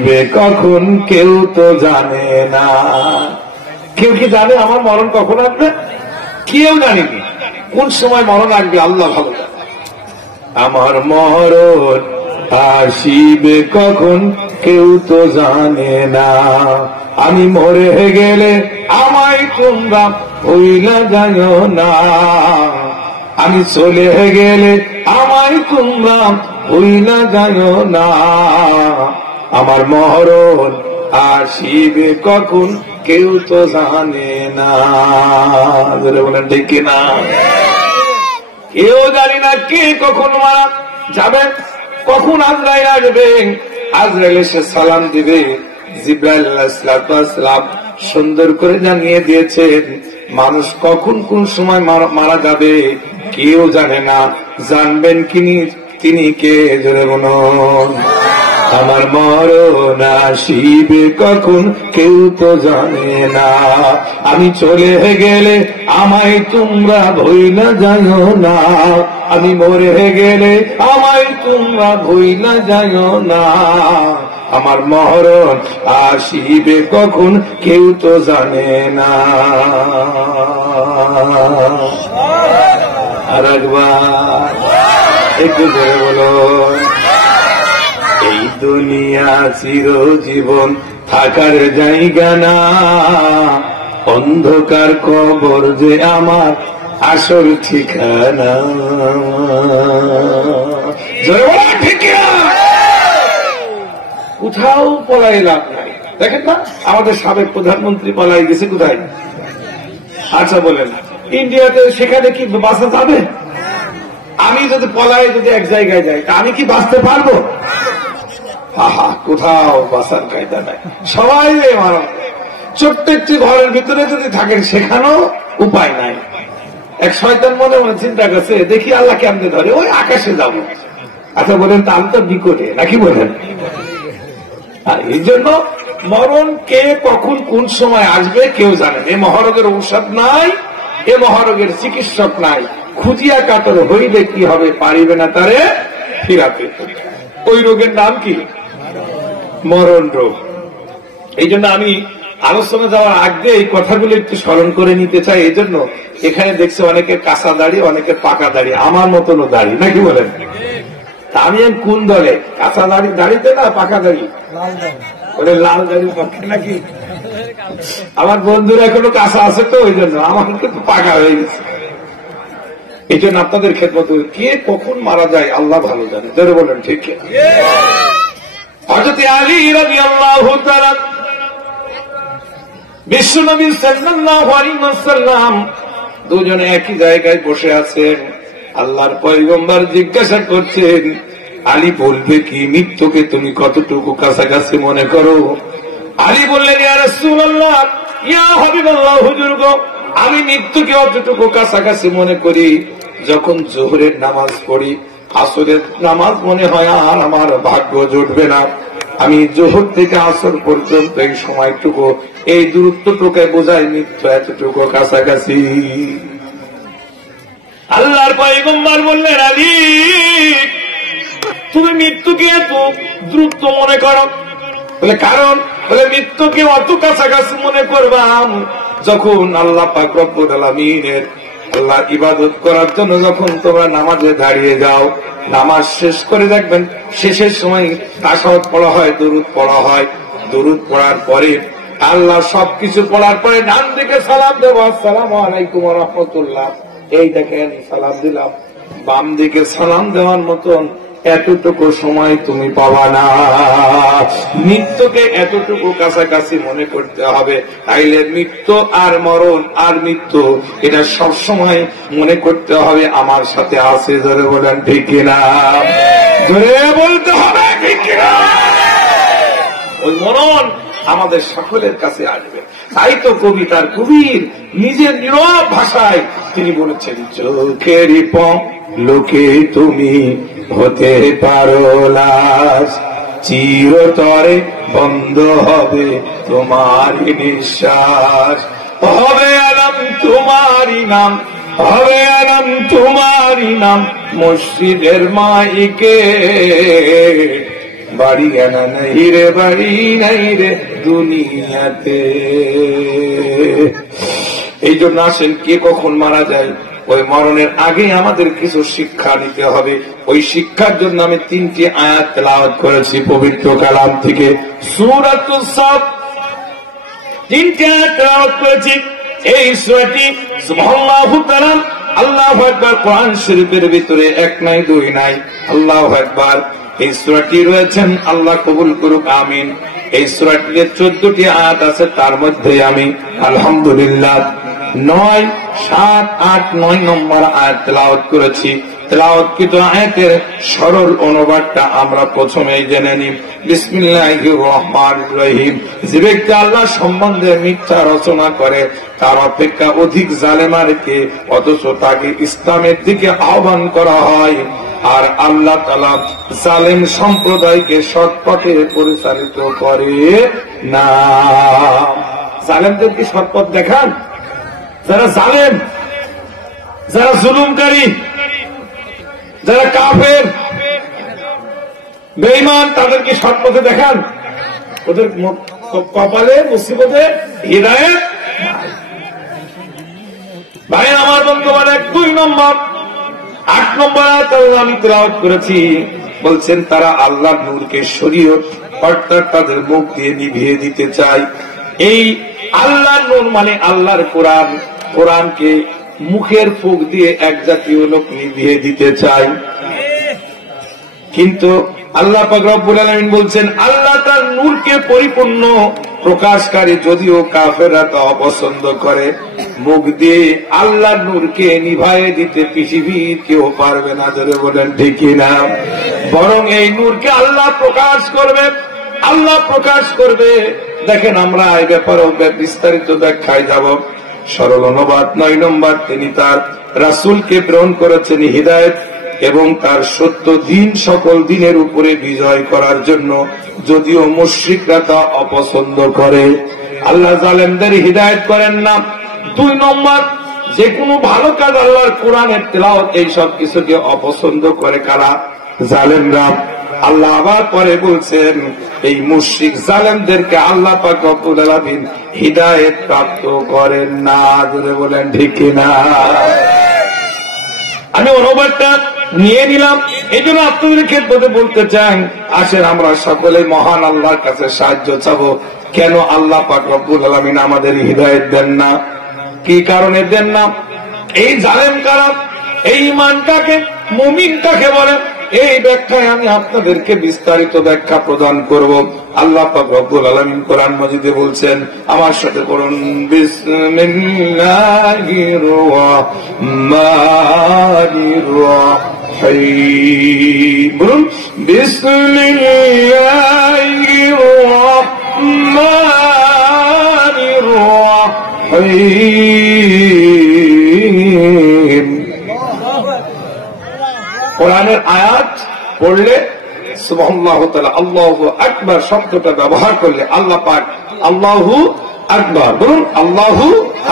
আসিবে কখন কেউ তো জানে না। কেউ কি জানে আমার মরণ কখন আসবে? কেউ জানেনি। কোন সময় মরণ আসবে আল্লাহ ভালো জানে। আমার মরণ আসিবে কখন কেউ তো জানে না। আমি মরে গেলে আমায় তোমরা ভুইলা যাইও না। আমি চলে গেলে আমায় তোমরা ভুইলা যাইও না। আমার মরণ আসিবে কখন কেউ তো জানে না। বলেন ঠিক কিনা? কেউ জানি না কে কখন মারা যাবেন, কখন আজরাইল আসবে। আজরাইল এসে সালাম দিবে। জিবরাইল আলাইহিস সালাম সুন্দর করে জানিয়ে দিয়েছেন মানুষ কখন কোন সময় মারা যাবে কেউ জানে না। জানবেন তিনি কে? জোরে বলুন। আমার মরণ আসিবে কখন কেউ তো জানে না। আমি চলে গেলে আমায় তোমরা ভুইলা যাইও না। আমি মরে গেলে আমায় তোমরা ভুইলা যাইও না। আমার মরণ আসিবে কখন কেউ তো জানে না। আর একবার একটু ধরে বলো, এই দুনিয়া চিরজীবন থাকার জায়গা না। অন্ধকার কবর যে আমার আসল ঠিকানা। কোথাও পলাই লাভ নাই। দেখেন না আমাদের সাবেক প্রধানমন্ত্রী পলাই গেছে কোথায়? আচ্ছা বলেন ইন্ডিয়াতে, সেখানে কি বাঁচা যাবে? আমি যদি পলাই যদি এক জায়গায় যাই তা আমি কি বাঁচতে পারবো? কোথাও বাঁচার কায়দা নাই। সবাই মারা। ছোট্ট একটি ঘরের ভিতরে যদি থাকেন সেখানেও উপায় নাই। এক শয়তান মনে মনে চিন্তা করছে দেখি আল্লাহ কেমনে ধরে, ওই আকাশে যাব। আচ্ছা বলেন তা আমি তো বিকটে নাকি বলেন? আর এই জন্য মরণ কে কখন কোন সময় আসবে কেউ জানেন। এ মহারোগের ঔষধ নাই, এ মহারোগের চিকিৎসক নাই। খুঁজিয়া কাতর হইলে কি হবে, পারিবে না তারে ফিরাতে। ওই রোগের নাম কি? মরণ রোগ। এই জন্য আমি আলোচনা যাওয়ার আগে এই কথাগুলো একটু স্মরণ করে নিতে চাই। এই জন্য এখানে দেখছি অনেকের কাঁচা দাড়ি, অনেকের পাকা দাড়ি, আমার মতনও দাড়ি নাকি বলেন? আমি কোন দলে? কাঁচা দাড়িতে না পাকা দাড়ি? ওরে লাল দাড়ি পক্ষে নাকি? আমার বন্ধুরা এখনো কাঁচা আছে তো ওই জন্য, আমার কিন্তু পাকা হয়ে গেছে। এই জন্য আপনাদের খেদমত কে কখন মারা যায় আল্লাহ ভালো জানে। ধরে বলেন ঠিক? হযরত আলী রাদিয়াল্লাহু তাআলা বিশ্বনবী সাল্লাল্লাহু আলাইহি ওয়াসাল্লাম দুজনে একই জায়গায় বসে আছেন। আল্লাহর পয়গম্বর জিজ্ঞাসা করছেন আলী বলবে কি মৃত্যুকে তুমি কতটুকু কাছাকাছি মনে করো? আলী বললেন ইয়া রাসূলুল্লাহ, ইয়া হাবিবাল্লাহ, হুজুর গো, আমি মৃত্যুকে অতটুকু কাছাকাছি মনে করি যখন জোহরের নামাজ পড়ি, আসরের নামাজ মনে হয় আর আমার ভাগ্য জুটবে না। আমি জোহর থেকে আসর পর্যন্ত এই সময়টুকু, এই দূরত্বটুকু বোঝাই মৃত্যু এতটুকু কাছাকাছি। আল্লাহর পয়গম্বর বললেন আলী তুমি মৃত্যুকে এত দ্রুত মনে করো? বলে কারণ বলে মৃত্যুকে অত কাছাকাছি মনে করবাম যখন আল্লাহ পাক রব্বুল আলামিনের আল্লাহ ইবাদত করার জন্য যখন তোমরা নামাজে দাঁড়িয়ে যাও, নামাজ শেষ করে দেখবেন শেষের সময় তাশাহুদ পড়া হয়, দুরূদ পড়া হয়। দুরূদ পড়ার পরে আল্লাহ সবকিছু পড়ার পরে ডান দিকে সালাম দেব, আসসালামু আলাইকুম ওয়া রাহমাতুল্লাহ। এই দেখেন সালাম দিলাম, বাম দিকে সালাম দেওয়ার মতন এতটুকু সময় তুমি পাবা না। মৃত্যুকে এতটুকু কাছাকাছি মনে করতে হবে। তাইলে মৃত্যু আর মরণ আর মৃত্যু এটা সব সময় মনে করতে হবে আমার সাথে আছে। ধরে বলেন ঠিক কিনা? ধরে বলতে হবে ঠিক কিনা? ওই মরণ আমাদের সকলের কাছে আসবে। তাই তো কবিতার কবির নিজের নীরব ভাষায় তিনি বলেছেন চোখেরই লোকে তুমি হতে পারো লাশ, চিরতরে বন্ধ হবে তোমার নিঃশ্বাস। হবে আলম তোমারই নাম, হবে আলম তোমারই নাম, মসজিদের মাইকে বাড়ি আনা নাই রে, বাড়ি নাই রে দুনিয়াতে। এই জন্য আসেন, কে কখন মারা যায় ওই মরণের আগে আমাদের কিছু শিক্ষা নিতে হবে। ওই শিক্ষার জন্য আমি 3টি আয়াত তেলাওয়াত করেছি পবিত্র কালাম থেকে। সূরাতুস সাফ 3টি আয়াত তেলাওয়াত করেছি। এই সূরাটি সুবহানাল্লাহু তাআলা আল্লাহু আকবার কোরআন শরীফের ভিতরে 1 নাই 2 নাই, আল্লাহু আকবার। এই সূরাটি রয়েছেন, আল্লাহ কবুল করুক, আমিন। এই সূরাটিতে 14টি আয়াত আছে, তার মধ্যে আমি আলহামদুলিল্লাহ 9, 7, 8, 9 নম্বর আয়াত তেলাওয়াত করেছি। তেলাওয়াতকৃত আয়াতের সরল অনুবাদটা আমরা প্রথমেই জেনে নিই। বিসমিল্লাহির রহমানির রহিম। যে ব্যক্তি আল্লাহ সম্বন্ধে মিথ্যা রচনা করে তার অপেক্ষা অধিক জালেম আর কে, অথচ তাকে ইসলামের দিকে আহ্বান করা হয়। আর আল্লাহ তাআলা জালেম সম্প্রদায়কে সৎ পথে পরিচালিত করে না। জালেমদেরকে সৎ পথ দেখান। যারা জালেম, যারা জুলুমকারী, যারা কাফের বেঈমান, তাদেরকে সৎ পথে দেখান। ওদের কপালে মুসিবতে হিদায়াত ভাই আমার বন্ধুগণ। 2 নম্বর 8 নম্বর আয়াত আমি তেলাওয়াত করেছি। বলছেন তারা আল্লাহর নূরকে শরীয়ত অর্থাৎ তাদের মুখ দিয়ে নিভিয়ে দিতে চায়। এই আল্লাহর নূর মানে আল্লাহর কোরআন, কোরআনকে মুখের ফুঁক দিয়ে এক জাতীয় লোক নিভিয়ে দিতে চায়। কিন্তু আল্লাহ পাক রব্বুল আলামিন বলছেন আল্লাহ তার নূরকে পরিপূর্ণ প্রকাশকারী, যদিও কাফেররা তা অপছন্দ করে। মুখ দিয়ে আল্লাহর নূরকে নিভাইয়ে দিতে পৃথিবীর কেউ পারবে না, ধরে বলেন ঠিক কিনা। বরং এই নূরকে আল্লাহ প্রকাশ করবে, আল্লাহ প্রকাশ করবে। দেখেন আমরা এই ব্যাপারে বিস্তারিত ব্যাখ্যায় যাব। সরল অনুবাদ 9 নম্বর, তিনি তার রাসূলকে প্রেরণ করেছেন হিদায়াত এবং তার সত্য দিন সকল দিনের উপরে বিজয় করার জন্য, যদিও মুশরিকরা তা অপছন্দ করে। আল্লাহ জালেমদের হিদায়াত করেন না। 2 নম্বর, যে কোনো ভালো কাজ আল্লাহর কোরআনের তেলাওয়াত এই সব কিছুকে অপছন্দ করে কারা? জালেমরা। আল্লাহ আবার পরে বলছেন এই মুশরিক জালেমদেরকে আল্লাহ পাক রব্বুল আলামিন হিদায়াত প্রাপ্ত করেন না, ধরে বলেন ঠিক কিনা। আমি অনুবাদটা নিয়ে নিলাম, এই জন্য আপনাদের ক্ষেত্রে বলতে চান, আসেন আমরা সকলে মহান আল্লাহর কাছে সাহায্য চাবো। কেন আল্লাহ পাক রব্বুল আলামিন আমাদের হিদায়াত দেন না? কি কারণে দেন না? এই জালেম কারা? এই ঈমান কাকে, মুমিন কাকে বলে? এই ব্যাখ্যায় আমি আপনাদেরকে বিস্তারিত ব্যাখ্যা প্রদান করব। আল্লাহ পাক রব্বুল আলামিন কোরআন মাজিদে বলছেন, আমার সাথে পড়ুন, বিসমিল্লাহির রাহমানির রাহিম। বলুন, বিসমিল্লাহির রাহমানির রাহিম। কোরআনের আয়াত পড়লে সুবহানাল্লাহু তাআলা আল্লাহু আকবার শব্দটা ব্যবহার করলে আল্লাহ পাক আল্লাহু আকবার, বলুন আল্লাহু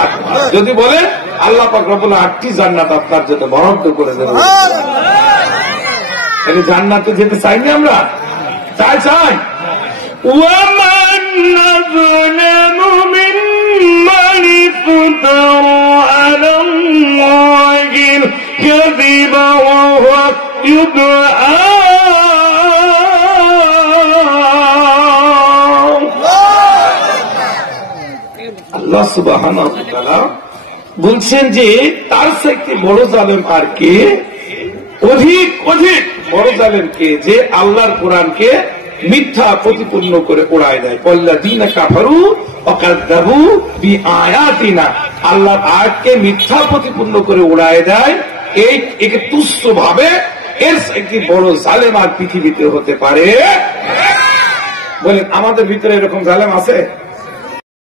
আকবার যদি বলে আল্লাহ পাক রব্বুল 8টি জান্নাত আপনার জন্য বরাদ্দ করে দেবেন। তাহলে জান্নাতে যেতে চাই না আমরা? চাই। ওয়ামান নাযলামু মিম্মান ইফতারা আলাল্লাহিল কাযিবা ওয়া হুয়া ইউদআ আল্লাহ সুবহানাহু ওয়া তাআলা বলছেন যে তার থেকে বড় জালেম আর কে? অধিক বড় জালেম কে? যে আল্লাহর কোরআনকে মিথ্যা প্রতিপূর্ণ করে উড়ায় দেয়। আল্লাযীনা কাফারু ওয়া কাযযাবু বিআয়াতিনা, আল্লাহর আয়াতকে মিথ্যা প্রতিপূর্ণ করে উড়ায় দেয়। একে তুচ্ছ ভাবে, এর একটি বড় জালেম আর পৃথিবীতে হতে পারে? বলেন, আমাদের ভিতরে এরকম জালেম আছে?